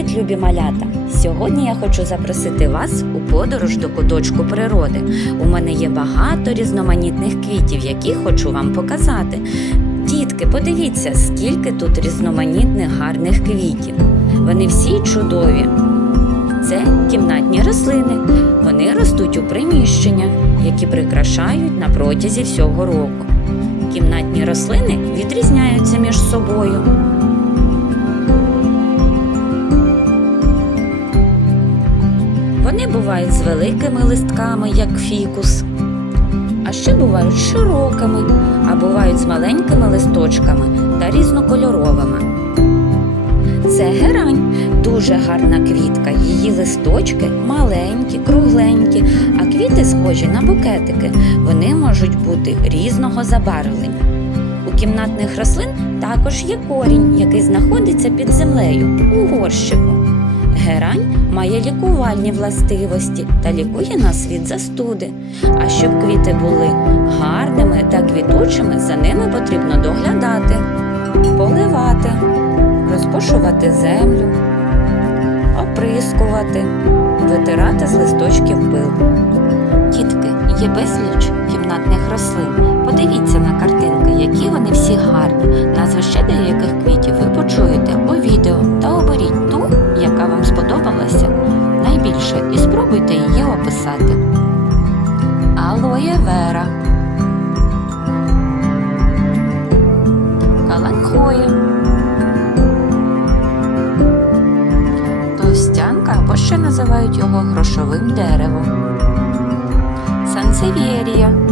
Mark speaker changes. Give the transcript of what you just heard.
Speaker 1: Привіт, любі малята! Сьогодні я хочу запросити вас у подорож до куточку природи. У мене є багато різноманітних квітів, які хочу вам показати. Дітки, подивіться, скільки тут різноманітних гарних квітів. Вони всі чудові. Це кімнатні рослини. Вони ростуть у приміщеннях, які прикрашають на протязі всього року. Кімнатні рослини відрізняються між собою. Вони бувають з великими листками, як фікус, а ще бувають широкими, а бувають з маленькими листочками та різнокольоровими. Це герань, дуже гарна квітка. Її листочки маленькі, кругленькі, а квіти схожі на букетики. Вони можуть бути різного забарвлення. У кімнатних рослин також є корінь, який знаходиться під землею у горщику. Герань має лікувальні властивості та лікує нас від застуди. А щоб квіти були гарними та квітучими, за ними потрібно доглядати, поливати, розпушувати землю, оприскувати, витирати з листочків пил. Дітки, є безліч кімнатних рослин. Подивіться на картинки, які вони всі гарні. Назви ще деяких найбільше, і спробуйте її описати. Алоє вера. Каланхоя. Товстянка або ще називають його грошовим деревом. Сансевєрія.